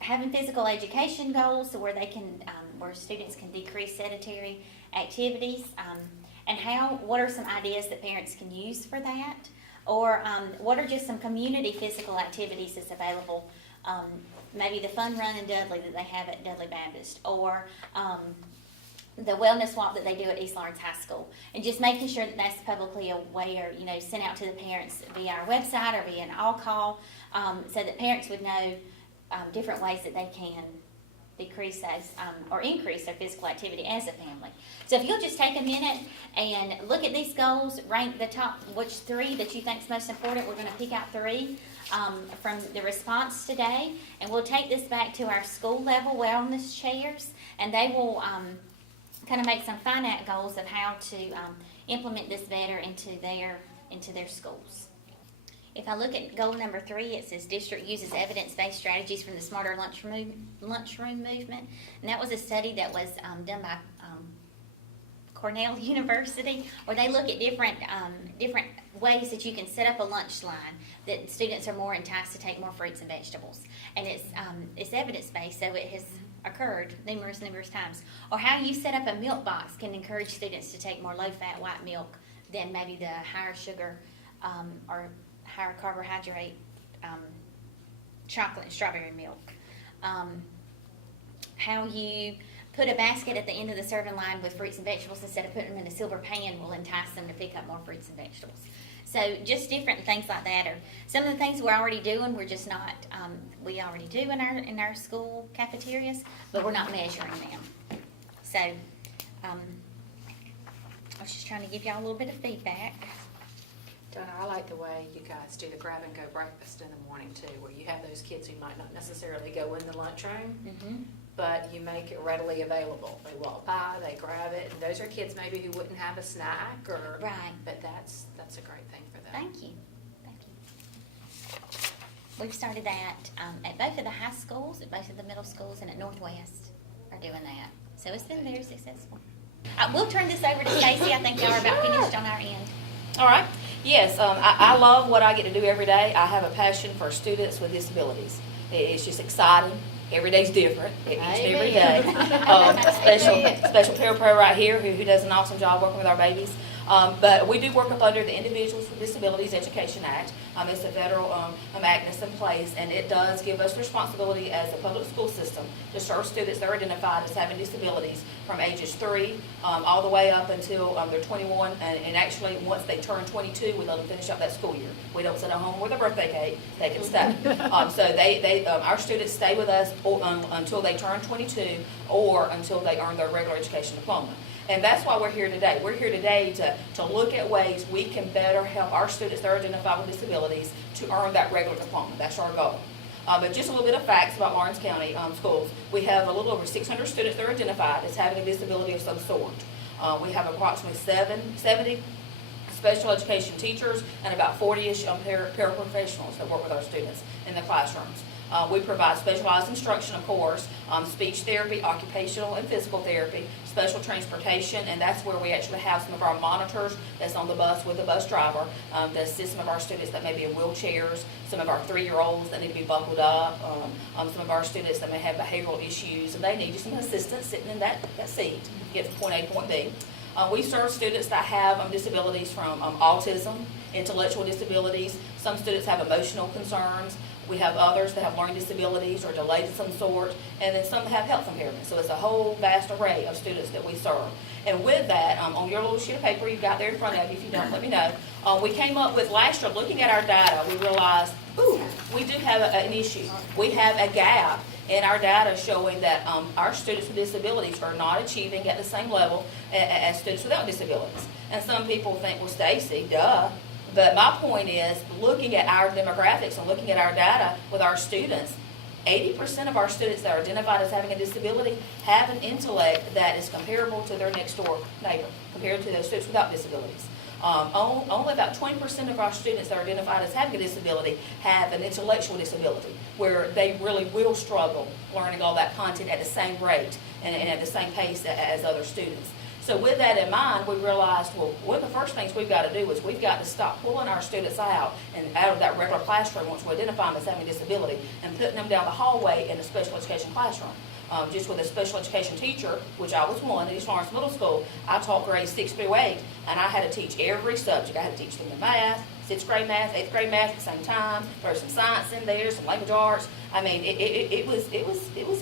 Having physical education goals so where they can, where students can decrease sedentary activities, and what are some ideas that parents can use for that, or what are just some community physical activities that's available, maybe the fun run in Dudley that they have at Dudley Baptist, or the wellness walk that they do at East Lawrence High School, and just making sure that that's publicly aware, sent out to the parents via our website or via an all-call, so that parents would know different ways that they can decrease those or increase their physical activity as a family. So if you'll just take a minute and look at these goals, rank the top, which 3 that you think is most important. We're going to pick out 3 from the response today, and we'll take this back to our school level wellness chairs, and they will kind of make some finite goals of how to implement this better into their schools. If I look at goal number 3, it says district uses evidence-based strategies from the Smarter Lunchroom Movement. And that was a study that was done by Cornell University, where they look at different ways that you can set up a lunch line that students are more enticed to take more fruits and vegetables. And it's evidence-based, so it has occurred numerous times. Or how you set up a milk box can encourage students to take more low-fat white milk than maybe the higher sugar or higher carbohydrate chocolate and strawberry milk. How you put a basket at the end of the serving line with fruits and vegetables instead of putting them in a silver pan will entice them to pick up more fruits and vegetables. So just different things like that, or some of the things we're already doing, we're just not, we already do in our school cafeterias, but we're not measuring them. So I was just trying to give y'all a little bit of feedback. Donna, I like the way you guys do the grab-and-go breakfast in the morning too, where you have those kids who might not necessarily go in the lunchroom, but you make it readily available. They walk by, they grab it, and those are kids maybe who wouldn't have a snack, or but that's a great thing for them. Thank you. We've started that at both of the high schools, at both of the middle schools, and at Northwest are doing that. So it's been very successful. We'll turn this over to Stacey. I think y'all are about finished on our end. All right. Yes, I love what I get to do every day. I have a passion for students with disabilities. It's just exciting. Every day's different, each and every day. Special parapro right here who does an awesome job working with our babies. But we do work up under the Individuals with Disabilities Education Act. It's a federal act that's in place, and it does give us responsibility as a public school system to serve students that are identified as having disabilities from ages 3 all the way up until they're 21, and actually once they turn 22, we let them finish up that school year. We don't send them home with a birthday cake; they can stay. So our students stay with us until they turn 22 or until they earn their regular education diploma. And that's why we're here today. We're here today to look at ways we can better help our students that are identified with disabilities to earn that regular diploma. That's our goal. But just a little bit of facts about Lawrence County schools. We have a little over 600 students that are identified as having a disability of some sort. We have approximately 70 special education teachers and about 40-ish paraprofessionals that work with our students in the classrooms. We provide specialized instruction, of course, speech therapy, occupational and physical therapy, special transportation, and that's where we actually have some of our monitors that's on the bus with the bus driver to assist some of our students that may be in wheelchairs, some of our 3-year-olds that need to be buckled up, some of our students that may have behavioral issues, and they need just some assistance sitting in that seat to get from point A to point B. We serve students that have disabilities from autism, intellectual disabilities. Some students have emotional concerns. We have others that have learning disabilities or delays of some sort, and then some have health impairments. So it's a whole vast array of students that we serve. And with that, on your little sheet of paper you've got there in front of you, if you don't, let me know. We came up with last year, looking at our data, we realized, we do have an issue. We have a gap in our data showing that our students with disabilities are not achieving at the same level as students without disabilities. And some people think, well, Stacey, duh. But my point is, looking at our demographics and looking at our data with our students, 80% of our students that are identified as having a disability have an intellect that is comparable to their next door neighbor, compared to those students without disabilities. Only about 20% of our students that are identified as having a disability have an intellectual disability, where they really will struggle learning all that content at the same rate and at the same pace as other students. So with that in mind, we realized, well, one of the first things we've got to do is we've got to stop pulling our students out of that regular classroom once we identify them as having a disability and putting them down the hallway in a special education classroom. Just with a special education teacher, which I was one at East Lawrence Middle School, I taught grades 6 through 8, and I had to teach every subject. I had to teach them the math, 6th grade math, 8th grade math at the same time. There was some science in there, some language arts. I mean, it was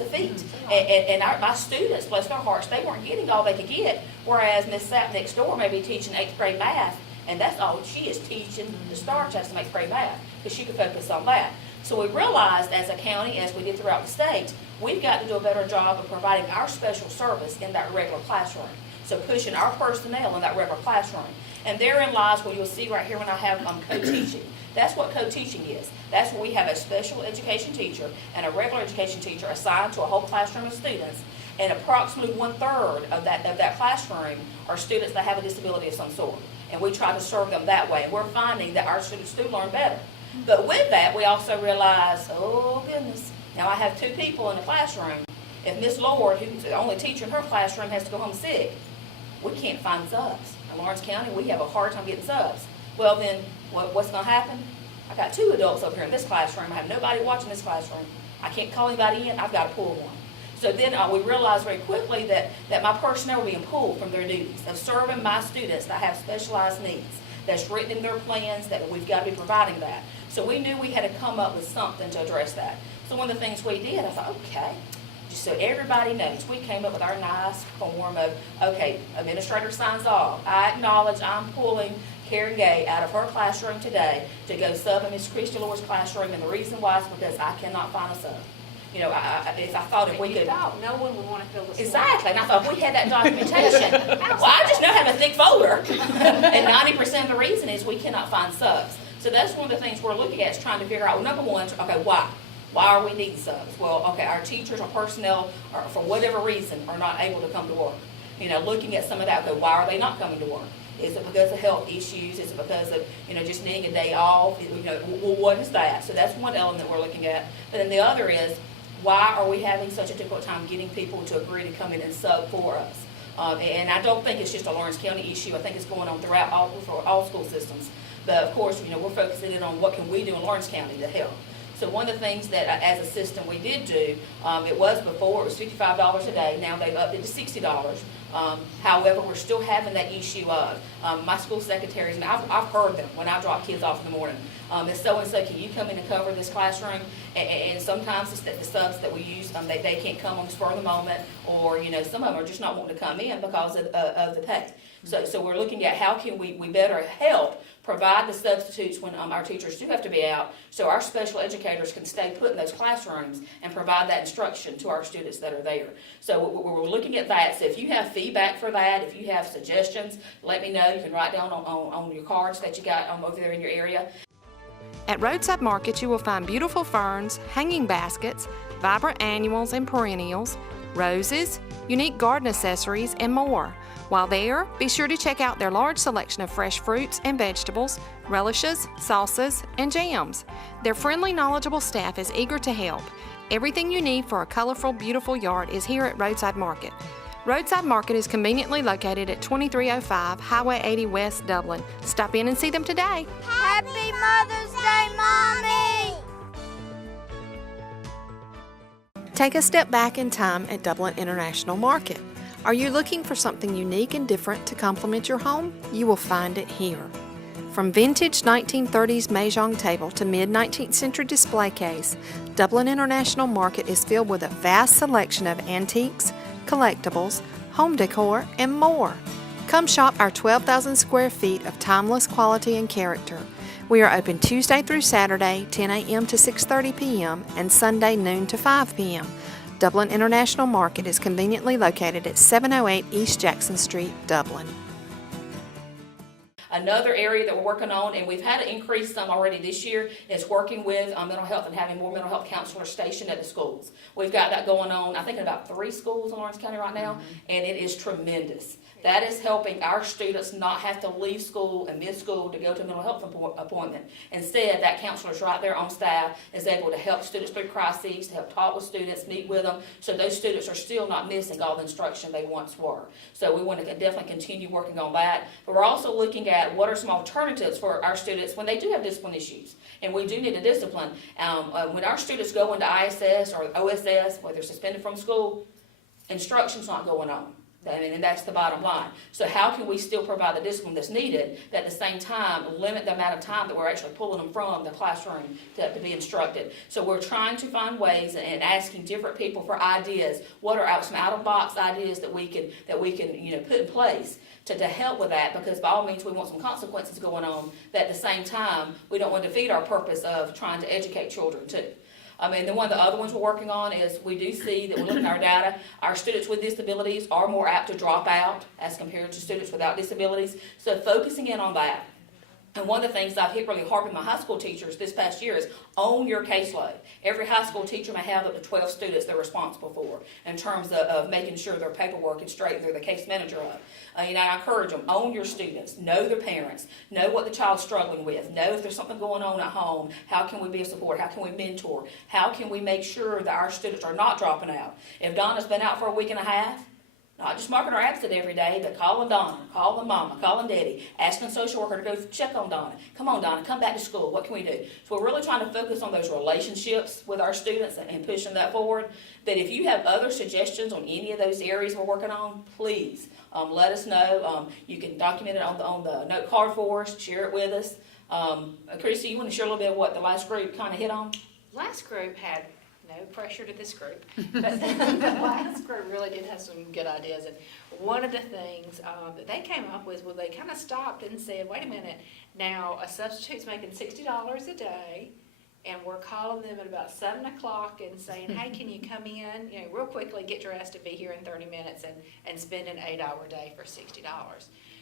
a feat. And my students, bless their hearts, they weren't getting all they could get, whereas Miss Sapp next door may be teaching 8th grade math, and that's all she is teaching the starch has to make grade math, because she could focus on that. So we realized as a county, as we did throughout the state, we've got to do a better job of providing our special service in that regular classroom. So pushing our personnel in that regular classroom. And therein lies what you'll see right here when I have co-teaching. That's what co-teaching is. That's where we have a special education teacher and a regular education teacher assigned to a whole classroom of students. And approximately 1/3 of that classroom are students that have a disability of some sort. And we try to serve them that way. And we're finding that our students do learn better. But with that, we also realize, oh goodness, now I have 2 people in the classroom. If Miss Lord, who's the only teacher in her classroom, has to go home sick, we can't find subs. In Lawrence County, we have a hard time getting subs. Well then, what's going to happen? I got 2 adults over here in this classroom. I have nobody watching this classroom. I can't call anybody in. I've got to pull one. So then we realized very quickly that my personnel were being pulled from their duties of serving my students that have specialized needs. That's written in their plans that we've got to be providing that. So we knew we had to come up with something to address that. So one of the things we did, I thought, okay, just so everybody knows, we came up with our nice form of, okay, administrator signs off. I acknowledge I'm pulling Karen Gay out of her classroom today to go sub in Miss Christy Lord's classroom, and the reason why is because I cannot find a sub. You know, if I thought if we could. No one would want to fill this. Exactly, and I thought if we had that documentation. Well, I just now have a thick folder, and 90% of the reason is we cannot find subs. So that's one of the things we're looking at is trying to figure out, well, number one, okay, why? Why are we needing subs? Well, okay, our teachers, our personnel, are, for whatever reason, are not able to come to work. You know, looking at some of that, okay, why are they not coming to work? Is it because of health issues? Is it because of, you know, just needing a day off? You know, well, what is that? So that's one element we're looking at. But then the other is, why are we having such a difficult time getting people to agree to come in and sub for us? And I don't think it's just a Lawrence County issue. I think it's going on throughout all school systems. But of course, you know, we're focusing in on what can we do in Lawrence County to help. So one of the things that as a system we did do, it was before, it was $55 a day. Now they've upped it to $60. However, we're still having that issue of my school secretaries, and I've heard them when I drop kids off in the morning. It's so-and-so, can you come in and cover this classroom? And sometimes the subs that we use, they can't come on the spur of the moment, or, you know, some of them are just not wanting to come in because of the pay. So we're looking at how can we better help provide the substitutes when our teachers do have to be out, so our special educators can stay put in those classrooms and provide that instruction to our students that are there. So we're looking at that. So if you have feedback for that, if you have suggestions, let me know. You can write down on your cards that you got over there in your area. At Roadside Market, you will find beautiful ferns, hanging baskets, vibrant annuals and perennials, roses, unique garden accessories, and more. While there, be sure to check out their large selection of fresh fruits and vegetables, relishes, salsas, and jams. Their friendly, knowledgeable staff is eager to help. Everything you need for a colorful, beautiful yard is here at Roadside Market. Roadside Market is conveniently located at 2305 Highway 80 West, Dublin. Stop in and see them today. Happy Mother's Day, Mommy! Take a step back in time at Dublin International Market. Are you looking for something unique and different to complement your home? You will find it here. From vintage 1930s mahjong table to mid-19th century display case, Dublin International Market is filled with a vast selection of antiques, collectibles, home decor, and more. Come shop our 12,000 square feet of timeless quality and character. We are open Tuesday through Saturday, 10 a.m. to 6:30 p.m. and Sunday noon to 5 p.m. Dublin International Market is conveniently located at 708 East Jackson Street, Dublin. Another area that we're working on, and we've had to increase some already this year, is working with mental health and having more mental health counselors stationed at the schools. We've got that going on, I think, in about 3 schools in Lawrence County right now, and it is tremendous. That is helping our students not have to leave school and miss school to go to a mental health appointment. Instead, that counselor is right there on staff, is able to help students through crises, to help talk with students, meet with them, so those students are still not missing all the instruction they once were. So we want to definitely continue working on that. But we're also looking at what are some alternatives for our students when they do have discipline issues. And we do need a discipline. When our students go into ISS or OSS, where they're suspended from school, instruction's not going on. And that's the bottom line. So how can we still provide the discipline that's needed, but at the same time limit the amount of time that we're actually pulling them from the classroom to be instructed? So we're trying to find ways and asking different people for ideas. What are some out-of-box ideas that we can put in place to help with that? Because by all means we want some consequences going on, but at the same time we don't want to defeat our purpose of trying to educate children too. Then one of the other ones we're working on is we do see that we're looking at our data. Our students with disabilities are more apt to drop out as compared to students without disabilities. So focusing in on that. And one of the things I've hit really hard with my high school teachers this past year is own your caseload. Every high school teacher may have up to 12 students they're responsible for in terms of making sure their paperwork is straight and they're the case manager of. I encourage them, own your students, know their parents, know what the child's struggling with, know if there's something going on at home, how can we be a support, how can we mentor, how can we make sure that our students are not dropping out. If Donna's been out for a week and a half, not just marking her absent every day, but calling Donna, calling Mama, calling Daddy, asking a social worker to go check on Donna. Come on, Donna, come back to school. What can we do? So we're really trying to focus on those relationships with our students and pushing that forward. That if you have other suggestions on any of those areas we're working on, please let us know. You can document it on the note card for us, share it with us. Chrissy, you want to share a little bit of what the last group kind of hit on? Last group had no pressure to this group, but the last group really did have some good ideas. And one of the things that they came up with, well, they kind of stopped and said, wait a minute, now a substitute's making $60 a day, and we're calling them at about 7 o'clock and saying, hey, can you come in, real quickly, get dressed and be here in 30 minutes and spend an 8-hour day for $60.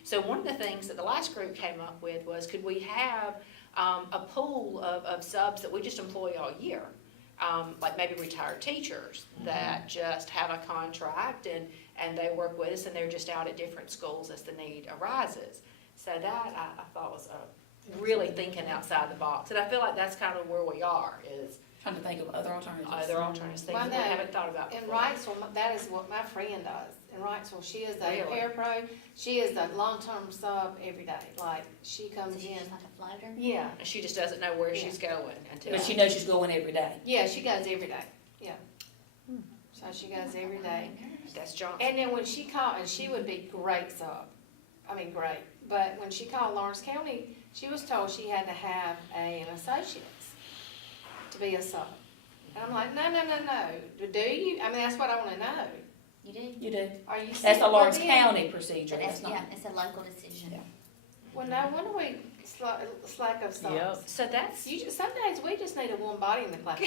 So one of the things that the last group came up with was, could we have a pool of subs that we just employ all year? Like maybe retired teachers that just have a contract and they work with us and they're just out at different schools as the need arises. So that I thought was really thinking outside the box. And I feel like that's kind of where we are, is trying to think of other alternatives. Things that we haven't thought about before. In Wrightsville, that is what my friend does. In Wrightsville, she is a parapro. She is the long-term sub every day. Like, she comes in. Just like a floater? Yeah. And she just doesn't know where she's going until. But she knows she's going every day. Yeah, she goes every day. Yeah. So she goes every day. That's Johnson. And then when she called, and she would be great sub. I mean, great. But when she called Lawrence County, she was told she had to have an associate's to be a sub. And I'm like, no. Do you? I mean, that's what I want to know. You do? You do. Are you? That's a Lawrence County procedure. But That's not. yeah, it's a local decision. Yeah. Well, no wonder we slack of subs. Yep. So that's. Some days we just need a warm body in the class.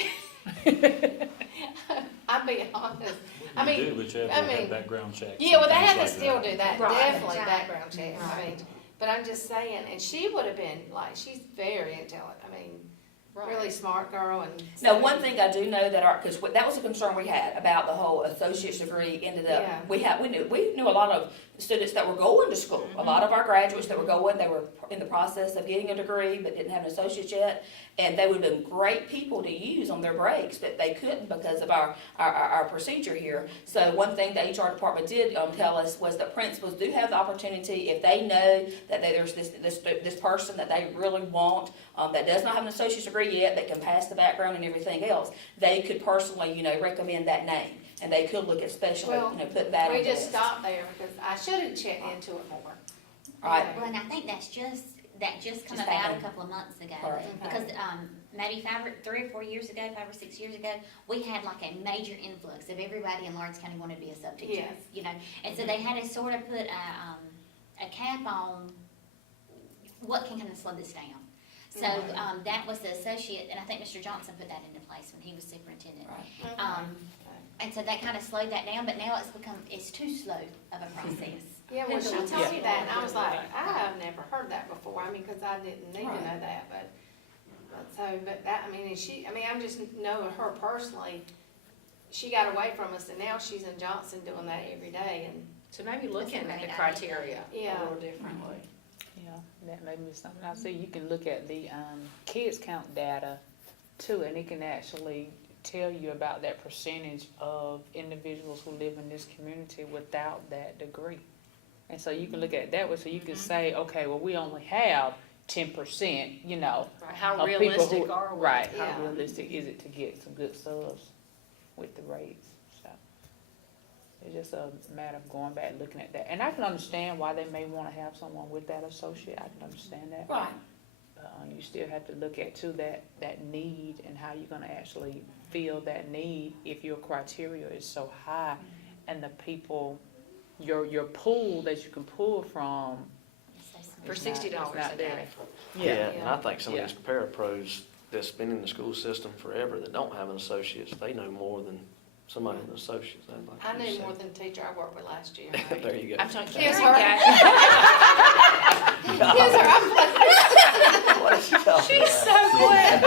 I'm being honest. I mean, You do, but you have to have background checks. Yeah, well, they and have to things still like do that, Right. definitely Right. background check. I mean, but I'm just saying, and she would have been like, she's very intelligent. I mean, really smart girl. And Now, one thing I do know that because that was a concern we had about the whole associate's degree ended up. Yeah. We knew a lot of students that were going to school. A lot of our graduates that were going, they were in the process of getting a degree but didn't have an associate's yet, and they would have been great people to use on their breaks, but they couldn't because of our procedure here. So one thing the HR department did tell us was that principals do have the opportunity, if they know that there's this person that they really want that does not have an associate's degree yet, that can pass the background and everything else, they could personally recommend that name. And they could look at especially, putting that on the we just list. stopped there because I should have checked into it more. Right. Well, and I think that just come Just about happened. a couple of months ago. Right. Because maybe 5 or 6 years ago, we had like a major influx of everybody in Lawrence County wanted to be a sub teacher. Yes. And so they had to sort of put a cap on what can kind of slow this down. So that was the associate, and I think Mr. Johnson put that into place when he was superintendent. Right. And so that kind of slowed that down, but now it's too slow of a process. Yeah, when she told me that, and I was like, I have never heard that before, I mean, cause I didn't need to know that, but that, I mean, I just know her personally, she got away from us, and now she's in Johnson doing that every day, and. So maybe looking at the criteria Yeah. a little differently. Yeah, that may be something. I see you can look at the kids count data too, and it can actually tell you about that percentage of individuals who live in this community without that degree. And so you can look at it that way, so you can say, okay, well, we only have 10%, you know. Right. How of people realistic who, are we? Right, Yeah. how realistic is it to get some good subs with the rates, so. It's just a matter of going back and looking at that. And I can understand why they may wanna have someone with that associate, I can understand that. Right. You still have to look at too that need and how you're gonna actually fill that need if your criteria is so high and the people, your pool that you can pull from. For is not- $60 is not a day. there. Yeah, and I think some of Yeah. these parapros that's been in the school system forever that don't have an associate's, they know more than somebody with an associate's. I knew more than the teacher I worked with last year. There you go. I'm talking Here's Karen. her. Here's her. I'm like, What is she talking she's about? so glad.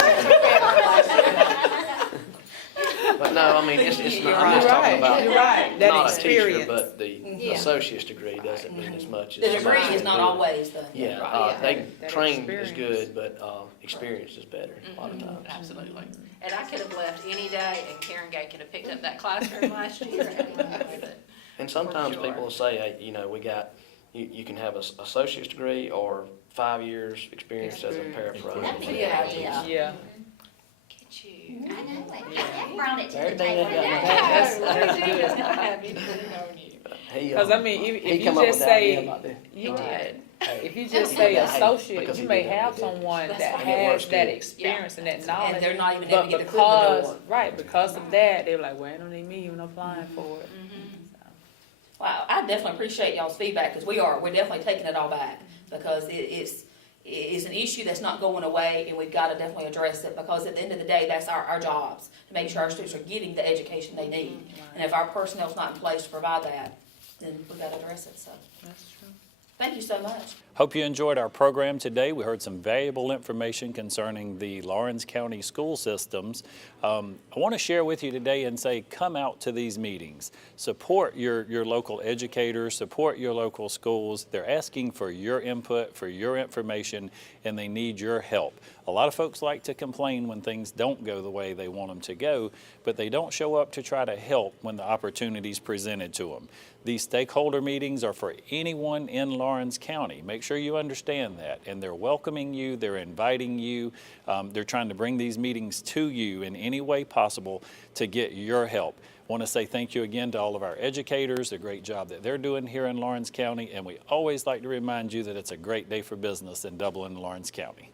But no, I mean, it's You're not, I'm just right. talking about You're right. That not a teacher, experience. but the Yeah. associate's degree doesn't mean as much as. The degree somebody's is not doing it. always the. Yeah, Right. they That trained is experience. good, but experience is better a lot of times. Absolutely. And I could have left any day and Karen Gay could have picked up that classroom last year. But And sometimes sure. people will say, hey, you know, we got, you can have an associate's degree or 5 years experience as a parapro. That'd be a good idea. Yeah. Get you. I know it. That brought it to the Everything table. they got. That's He does not have anything on you. He, Cause I mean, if he you come up just with the idea say, about that. you He did. if you just say associate, because you he may did that have with it. someone That's that fine. And it works has that good. experience and that knowledge. And they're not even able But to get the foot in the because, door. right, because of that, they're like, well, it don't need me even applying for it. Wow, I definitely appreciate y'all's feedback, because we're definitely taking it all back, because it's an issue that's not going away, and we've got to definitely address it, because at the end of the day, that's our jobs, to make sure our students are getting the education they need. And if our personnel's not in place to provide that, then we've got to address it, so. That's true. Thank you so much. Hope you enjoyed our program today. We heard some valuable information concerning the Lawrence County school systems. I want to share with you today and say, come out to these meetings. Support your local educators, support your local schools. They're asking for your input, for your information, and they need your help. A lot of folks like to complain when things don't go the way they want them to go, but they don't show up to try to help when the opportunity's presented to them. These stakeholder meetings are for anyone in Lawrence County. Make sure you understand that. And they're welcoming you, they're inviting you, they're trying to bring these meetings to you in any way possible to get your help. I want to say thank you again to all of our educators, the great job that they're doing here in Lawrence County, and we always like to remind you that it's a great day for business in Dublin, Lawrence County.